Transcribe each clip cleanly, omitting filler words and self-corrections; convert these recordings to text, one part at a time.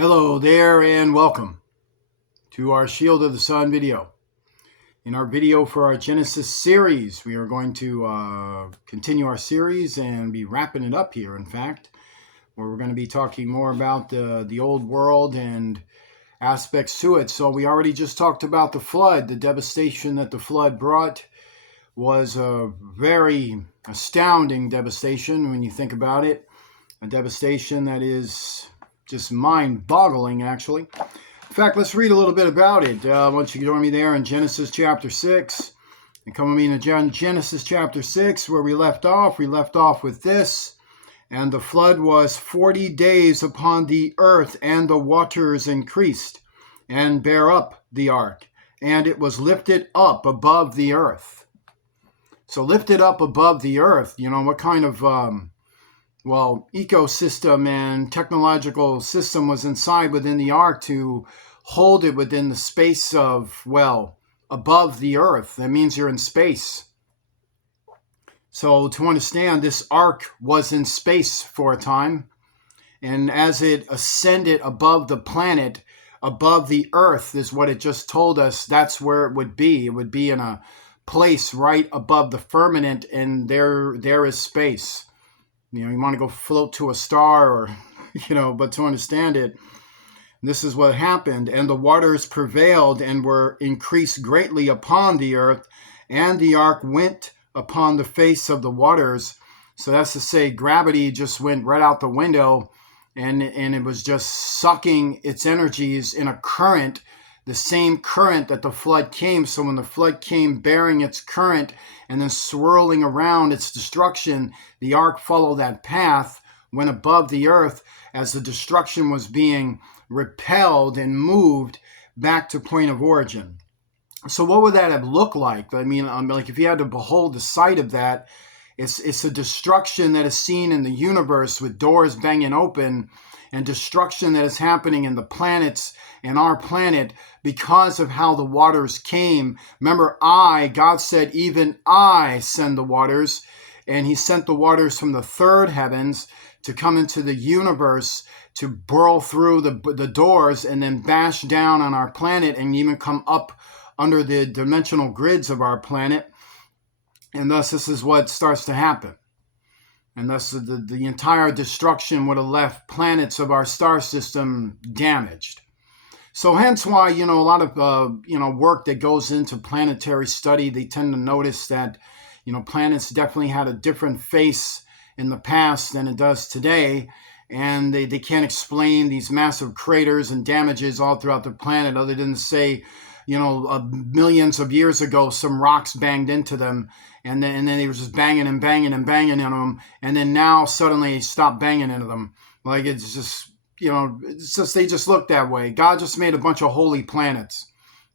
Hello there and welcome to our Shield of the Sun video. In our video for our Genesis series, we are going to continue our series and be wrapping it up here, in fact, where we're going to be talking more about the old world and aspects to it. So we already just talked about the flood. The devastation that the flood brought was a very astounding devastation when you think about it. A devastation that is just mind-boggling, actually. In fact, let's read a little bit about it. Once you join me there in Genesis chapter 6. And come with me in Genesis chapter 6, where we left off. We left off with this. And the flood was 40 days upon the earth, and the waters increased, and bare up the ark. And it was lifted up above the earth. So lifted up above the earth, what kind of ecosystem and technological system was inside within the ark to hold it within the space of, above the earth. That means you're in space. So to understand, this ark was in space for a time. And as it ascended above the planet, above the earth is what it just told us, that's where it would be. It would be in a place right above the firmament, and there is space. You want to go float to a star or, but to understand it, this is what happened. And the waters prevailed and were increased greatly upon the earth, and the ark went upon the face of the waters. So that's to say, gravity just went right out the window, and it was just sucking its energies in a current, the same current that the flood came. So when the flood came bearing its current and then swirling around its destruction, the ark followed that path, went above the earth as the destruction was being repelled and moved back to point of origin. So what would that have looked like? Like if you had to behold the sight of that, it's a destruction that is seen in the universe with doors banging open, and destruction that is happening in the planets and our planet because of how the waters came. Remember, God said, even I send the waters, and he sent the waters from the third heavens to come into the universe to burrow through the doors and then bash down on our planet and even come up under the dimensional grids of our planet. And thus, this is what starts to happen. And thus, the entire destruction would have left planets of our star system damaged. So hence why, a lot of, work that goes into planetary study, they tend to notice that, planets definitely had a different face in the past than it does today. And they can't explain these massive craters and damages all throughout the planet other than to say, millions of years ago, some rocks banged into them, and then they were just banging and banging and banging into them, and then now suddenly they stopped banging into them. Like it's just, they just look that way. God just made a bunch of holy planets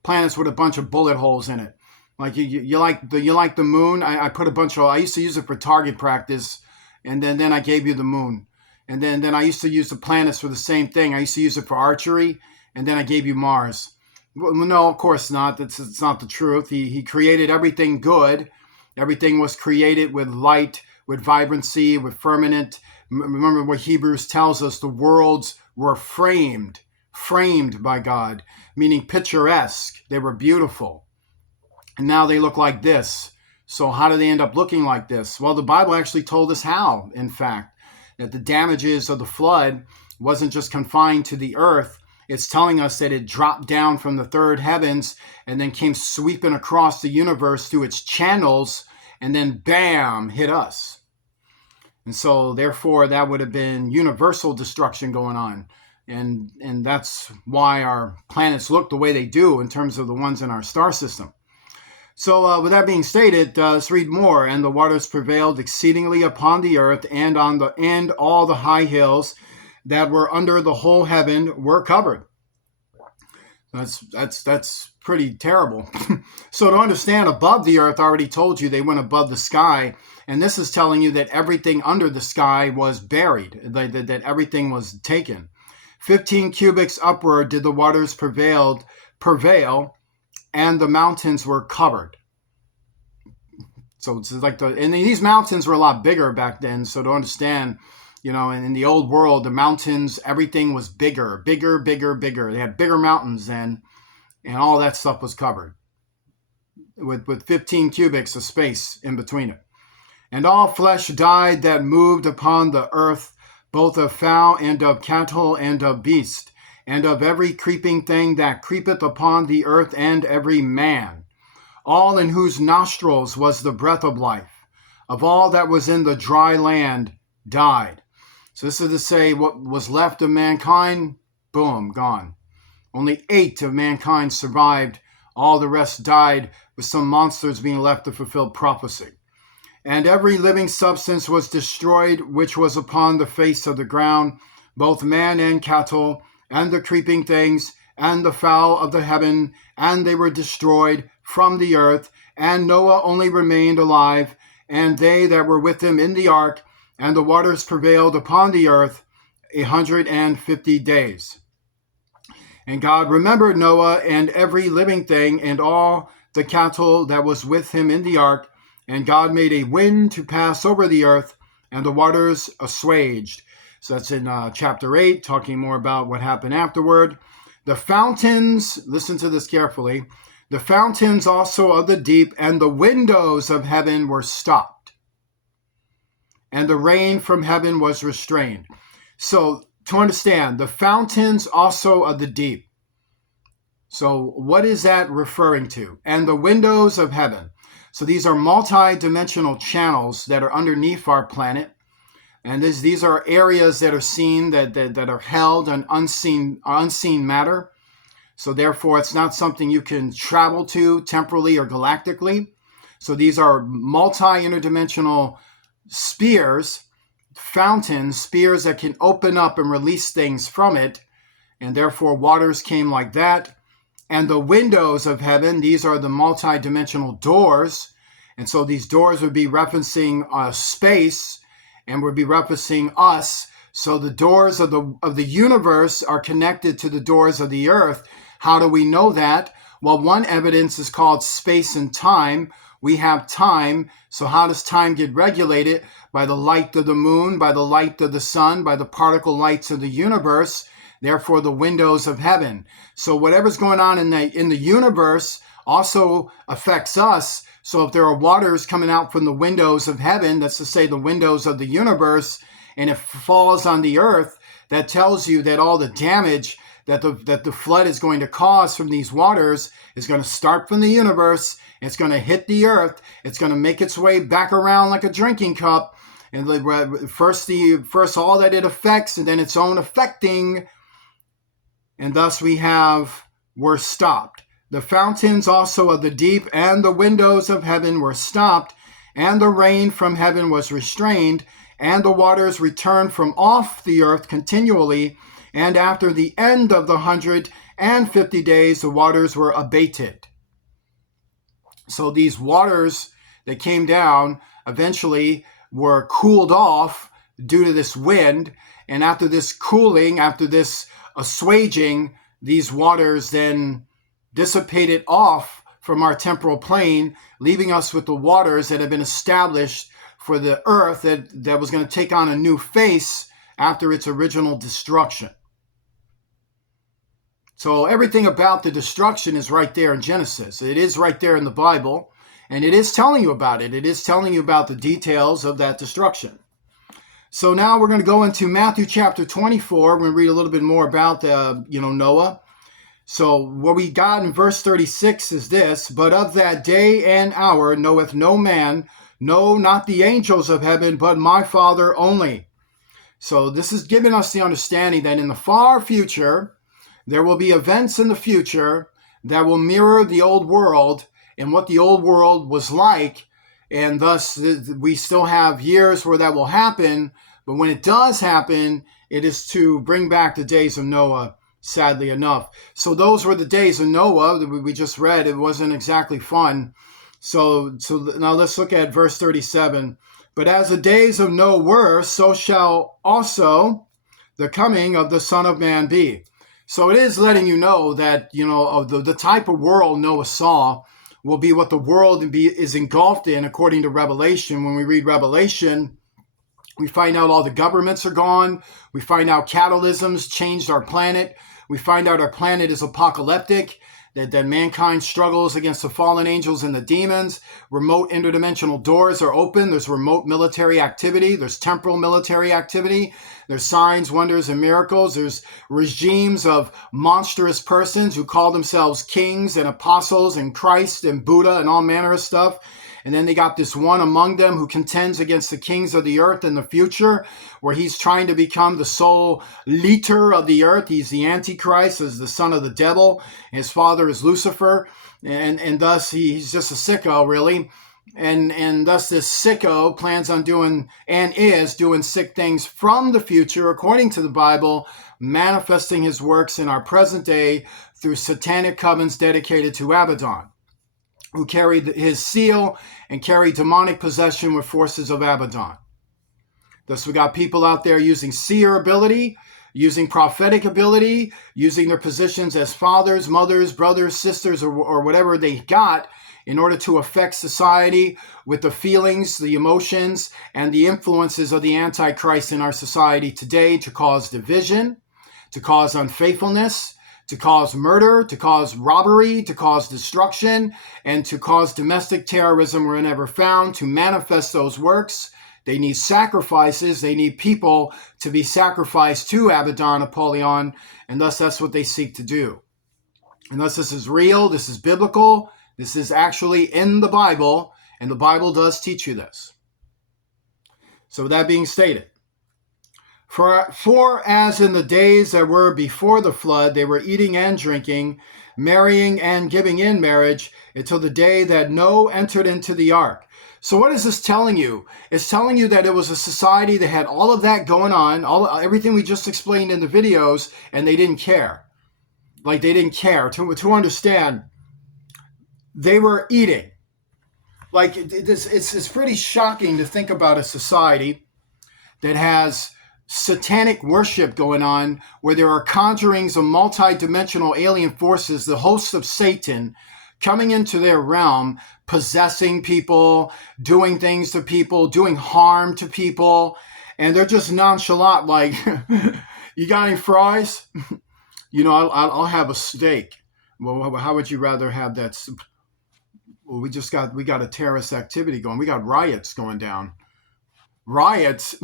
with a bunch of bullet holes in it. Like you like the moon. I put a bunch of. I used to use it for target practice, and then I gave you the moon, and then I used to use the planets for the same thing. I used to use it for archery, and then I gave you Mars. Well, no, of course not. It's not the truth. He created everything good. Everything was created with light, with vibrancy, with firmament. Remember what Hebrews tells us, the worlds were framed by God, meaning picturesque. They were beautiful. And now they look like this. So how do they end up looking like this? Well, the Bible actually told us how, in fact, that the damages of the flood wasn't just confined to the earth. It's telling us that it dropped down from the third heavens and then came sweeping across the universe through its channels and then bam, hit us. And so therefore that would have been universal destruction going on. And that's why our planets look the way they do in terms of the ones in our star system. So with that being stated, let's read more. And the waters prevailed exceedingly upon the earth, and all the high hills that were under the whole heaven were covered. That's pretty terrible. So to understand, above the earth, I already told you they went above the sky, and this is telling you that everything under the sky was buried, that everything was taken. 15 cubits upward did the waters prevail, and the mountains were covered. So it's like and these mountains were a lot bigger back then. So to understand, in the old world, the mountains, everything was bigger. They had bigger mountains then, and all that stuff was covered with 15 cubits of space in between it. And all flesh died that moved upon the earth, both of fowl and of cattle and of beast, and of every creeping thing that creepeth upon the earth, and every man, all in whose nostrils was the breath of life, of all that was in the dry land, died. So this is to say, what was left of mankind, boom, gone. Only 8 of mankind survived. All the rest died, with some monsters being left to fulfill prophecy. And every living substance was destroyed, which was upon the face of the ground, both man and cattle, and the creeping things, and the fowl of the heaven, and they were destroyed from the earth. And Noah only remained alive, and they that were with him in the ark, and the waters prevailed upon the earth 150 days. And God remembered Noah and every living thing, and all the cattle that was with him in the ark. And God made a wind to pass over the earth, and the waters assuaged. So that's in chapter 8, talking more about what happened afterward. The fountains, listen to this carefully, the fountains also of the deep and the windows of heaven were stopped, and the rain from heaven was restrained. So to understand, the fountains also of the deep. So what is that referring to? And the windows of heaven. So these are multi-dimensional channels that are underneath our planet. And these are areas that are seen, that are held on unseen matter. So therefore, it's not something you can travel to temporally or galactically. So these are multi-interdimensional spheres, fountains, spheres that can open up and release things from it. And therefore, waters came like that. And the windows of heaven, these are the multi-dimensional doors. And so these doors would be referencing space and would be referencing us. So the doors of the universe are connected to the doors of the earth. How do we know that? Well, one evidence is called space and time. We have time. So how does time get regulated? By the light of the moon, by the light of the sun, by the particle lights of the universe. Therefore, the windows of heaven. So whatever's going on in the universe also affects us. So if there are waters coming out from the windows of heaven, that's to say the windows of the universe, and it falls on the earth, that tells you that all the damage that the flood is going to cause from these waters is going to start from the universe. It's going to hit the earth. It's going to make its way back around like a drinking cup. And first all that it affects, and then its own affecting. And thus we're stopped. The fountains also of the deep and the windows of heaven were stopped, and the rain from heaven was restrained, and the waters returned from off the earth continually. And after the end of the 150 days, the waters were abated. So these waters that came down eventually were cooled off due to this wind. And after this cooling, after this assuaging, these waters then dissipated off from our temporal plane, leaving us with the waters that have been established for the earth that was going to take on a new face after its original destruction. So everything about the destruction is right there in Genesis. It is right there in the Bible, and it is telling you about it. It is telling you about the details of that destruction. So now we're going to go into Matthew chapter 24. We're going to read a little bit more about Noah. So what we got in verse 36 is this: but of that day and hour knoweth no man, no, not the angels of heaven, but my Father only. So this is giving us the understanding that in the far future, there will be events in the future that will mirror the old world and what the old world was like. And thus we still have years where that will happen. But when it does happen, it is to bring back the days of Noah, sadly enough. So those were the days of Noah that we just read. It wasn't exactly fun. So now let's look at verse 37. But as the days of Noah were, so shall also the coming of the Son of Man be. So it is letting you know that, of the type of world Noah saw will be what the world is engulfed in according to Revelation. When we read Revelation, We find out all the governments are gone. We find out catalysms changed our planet. We find out our planet is apocalyptic, that mankind struggles against the fallen angels and the demons. Remote interdimensional doors are open. There's remote military activity. There's temporal military activity. There's signs, wonders, and miracles. There's regimes of monstrous persons who call themselves kings and apostles and Christ and Buddha and all manner of stuff. And then they got this one among them who contends against the kings of the earth in the future, where he's trying to become the sole leader of the earth. He's the Antichrist, is the son of the devil. His father is Lucifer, and thus he's just a sicko, really. And thus this sicko plans on doing and is doing sick things from the future, according to the Bible, manifesting his works in our present day through satanic covens dedicated to Abaddon, who carried his seal and carried demonic possession with forces of Abaddon. Thus we got people out there using seer ability, using prophetic ability, using their positions as fathers, mothers, brothers, sisters, or whatever they got in order to affect society with the feelings, the emotions, and the influences of the Antichrist in our society today to cause division, to cause unfaithfulness, to cause murder, to cause robbery, to cause destruction, and to cause domestic terrorism wherever found. To manifest those works, they need sacrifices. They need people to be sacrificed to Abaddon, Apollyon, and thus that's what they seek to do. And thus this is real, this is biblical, this is actually in the Bible, and the Bible does teach you this. So with that being stated, For as in the days that were before the flood, they were eating and drinking, marrying and giving in marriage, until the day that Noah entered into the ark. So what is this telling you? It's telling you that it was a society that had all of that going on, everything we just explained in the videos, and they didn't care. Like they didn't care. To understand, they were eating. Like it's pretty shocking to think about a society that has satanic worship going on, where there are conjurings of multi-dimensional alien forces, the hosts of Satan, coming into their realm, possessing people, doing things to people, doing harm to people, and they're just nonchalant, like, you got any fries? I'll have a steak. Well, how would you rather have that? Well, we got a terrorist activity going. We got riots going down. Riots?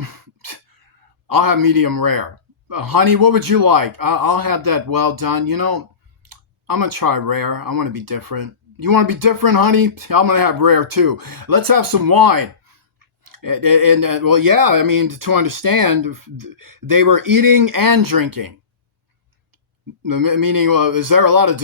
I'll have medium rare. Honey, what would you like? I'll have that well done. I'm going to try rare. I want to be different. You want to be different, honey? I'm going to have rare too. Let's have some wine. And well, yeah, I mean, to understand, they were eating and drinking. Meaning, is there a lot of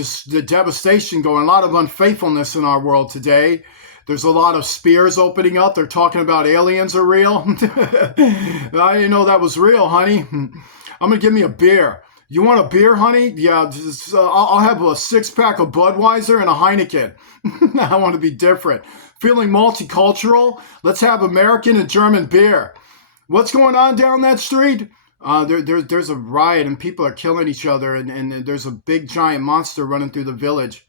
devastation going, a lot of unfaithfulness in our world today? There's a lot of spears opening up. They're talking about aliens are real. I didn't know that was real, honey. I'm going to give me a beer. You want a beer, honey? Yeah, I'll have a 6-pack of Budweiser and a Heineken. I want to be different. Feeling multicultural? Let's have American and German beer. What's going on down that street? There's a riot and people are killing each other, and there's a big giant monster running through the village.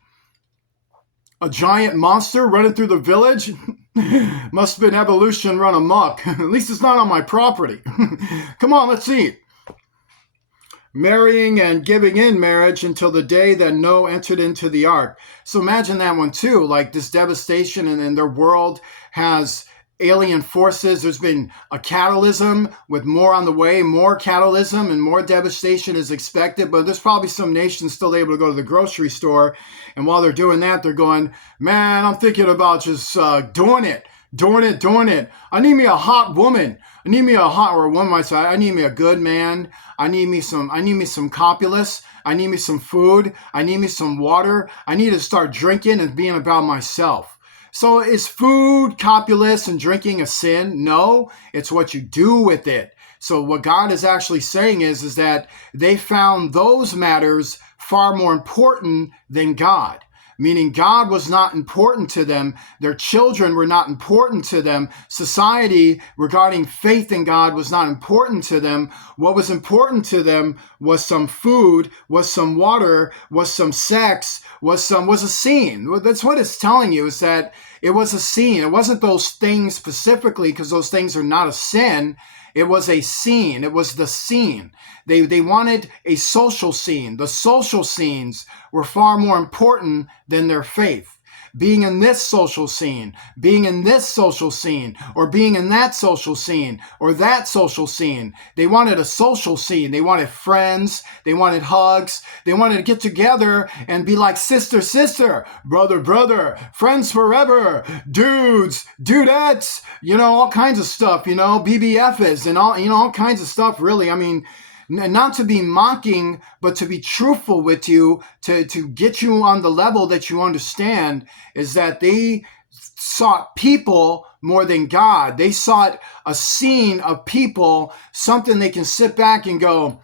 A giant monster running through the village? Must have been evolution run amok. At least it's not on my property. Come on, let's eat. Marrying and giving in marriage until the day that Noah entered into the ark. So imagine that one too, like this devastation, and their world has alien forces. There's been a catalysm with more on the way, more catalysm and more devastation is expected, but there's probably some nations still able to go to the grocery store, and while they're doing that, they're going, man, I'm thinking about just doing it. I need me a hot woman. Or one might say, I need me a good man. I need me some copulus. I need me some food. I need me some water. I need to start drinking and being about myself. So is food, copulus, and drinking a sin? No, it's what you do with it. So what God is actually saying is that they found those matters far more important than God. Meaning God was not important to them. Their children were not important to them. Society regarding faith in God was not important to them. What was important to them was some food, was some water, was some sex, was a scene. That's what it's telling you, is that it was a scene. It wasn't those things specifically, because those things are not a sin. It was a scene. It was the scene. They wanted a social scene. The social scenes were far more important than their faith. Being in this social scene, being in this social scene, or being in that social scene, or that social scene. They wanted a social scene. They wanted friends. They wanted hugs. They wanted to get together and be like sister, sister, brother, brother, friends forever, dudes, dudettes, all kinds of stuff, BBFs and all kinds of stuff, really. I mean, not to be mocking, but to be truthful with you, to get you on the level that you understand, is that they sought people more than God. They sought a scene of people, something they can sit back and go,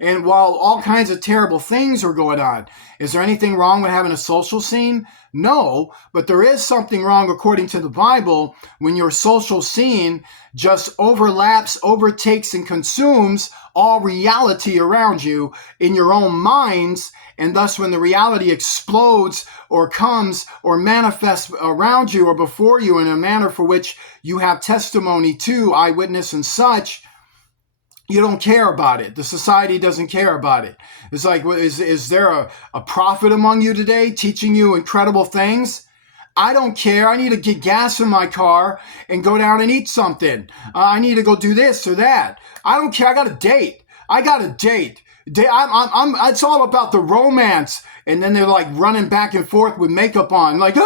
and while all kinds of terrible things were going on. Is there anything wrong with having a social scene? No, but there is something wrong according to the Bible when your social scene just overlaps, overtakes, and consumes all reality around you in your own minds. And thus when the reality explodes or comes or manifests around you or before you in a manner for which you have testimony to, eyewitness and such, you don't care about it. The society doesn't care about it. It's like, is there a prophet among you today teaching you incredible things? I don't care. I need to get gas in my car and go down and eat something. I need to go do this or that. I don't care. I got a date. It's all about the romance. And then they're like running back and forth with makeup on, like,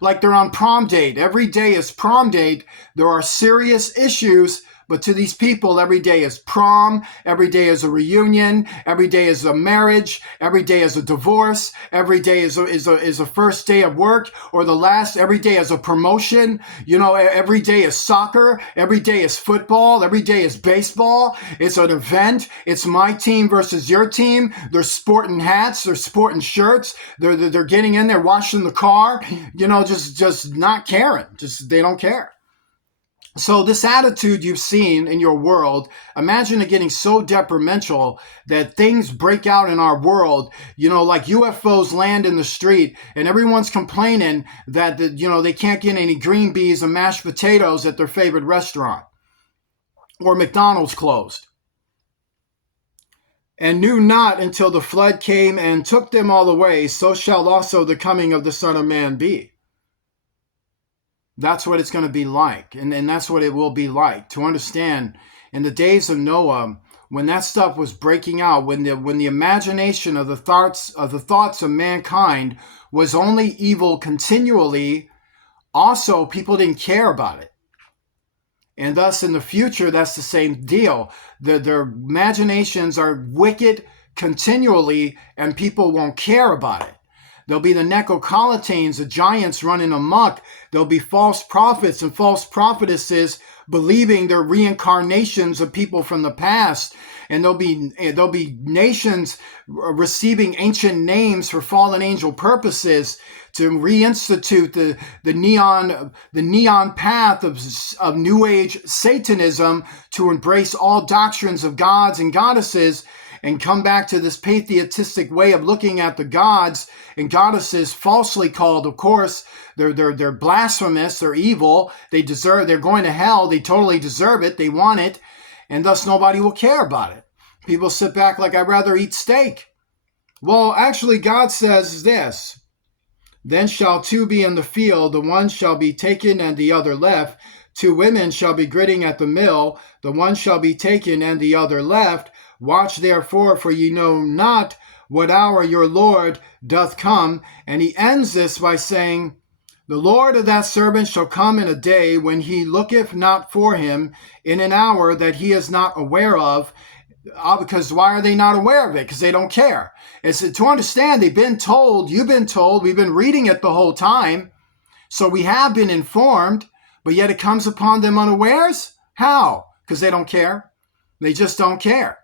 like they're on prom date. Every day is prom date. There are serious issues. But to these people, every day is prom, every day is a reunion, every day is a marriage, every day is a divorce, every day is a first day of work, or the last, every day is a promotion. Every day is soccer, every day is football, every day is baseball. It's an event. It's my team versus your team. They're sporting hats, they're sporting shirts, they're getting in there, washing the car, just not caring. They don't care. So this attitude you've seen in your world, imagine it getting so detrimental that things break out in our world, like UFOs land in the street and everyone's complaining that, they can't get any green beans and mashed potatoes at their favorite restaurant, or McDonald's closed. And knew not until the flood came and took them all away, so shall also the coming of the Son of Man be. That's what it's going to be like. And that's what it will be like. To understand, in the days of Noah, when that stuff was breaking out, when the imagination of the thoughts of mankind was only evil continually, also people didn't care about it. And thus in the future, that's the same deal. Their imaginations are wicked continually, and people won't care about it. There'll be the Necocolitanes, the giants running amok. There'll be false prophets and false prophetesses believing they're reincarnations of people from the past. And there'll be nations receiving ancient names for fallen angel purposes to reinstitute the neon path of New Age Satanism, to embrace all doctrines of gods and goddesses, and come back to this pantheistic way of looking at the gods and goddesses, falsely called, of course. They're blasphemous, they're evil, they're going to hell, they totally deserve it, they want it, and thus nobody will care about it. People sit back like, I'd rather eat steak. Well, actually, God says this: then shall two be in the field, the one shall be taken and the other left. 2 women shall be gritting at the mill, the one shall be taken and the other left. Watch therefore, for ye know not what hour your Lord doth come. And he ends this by saying, the Lord of that servant shall come in a day when he looketh not for him, in an hour that he is not aware of. Because why are they not aware of it? Because they don't care. It's to understand, they've been told, you've been told, we've been reading it the whole time. So we have been informed, but yet it comes upon them unawares. How? Because they don't care. They just don't care.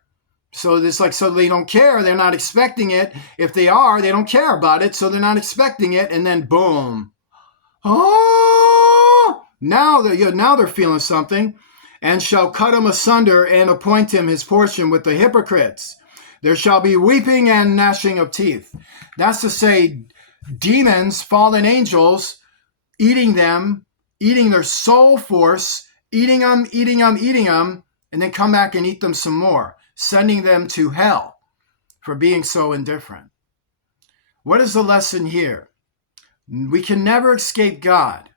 So so they don't care. They're not expecting it. If they are, they don't care about it. So they're not expecting it. And then boom. Oh, now they're feeling something. And shall cut him asunder and appoint him his portion with the hypocrites. There shall be weeping and gnashing of teeth. That's to say, demons, fallen angels, eating them eating their soul force, eating them, and then come back and eat them some more, sending them to hell for being so indifferent. What is the lesson here? We can never escape God.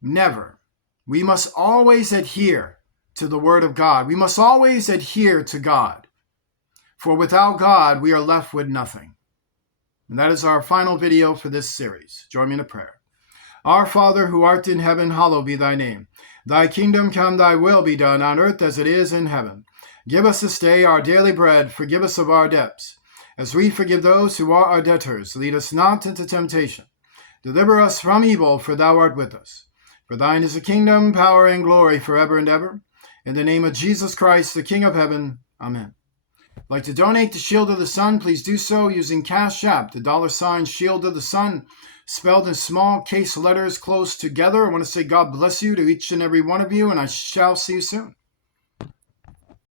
Never. We must always adhere to the Word of God. We must always adhere to God. For without God, we are left with nothing. And that is our final video for this series. Join me in a prayer. Our Father, who art in heaven, hallowed be thy name. Thy kingdom come, thy will be done, on earth as it is in heaven. Give us this day our daily bread. Forgive us of our debts, as we forgive those who are our debtors. Lead us not into temptation. Deliver us from evil, for thou art with us. For thine is the kingdom, power, and glory forever and ever. In the name of Jesus Christ, the King of heaven. Amen. If you'd like to donate to Shield of the Sun, please do so using Cash App, the $ Shield of the Sun, spelled in small case letters close together. I want to say God bless you to each and every one of you, and I shall see you soon.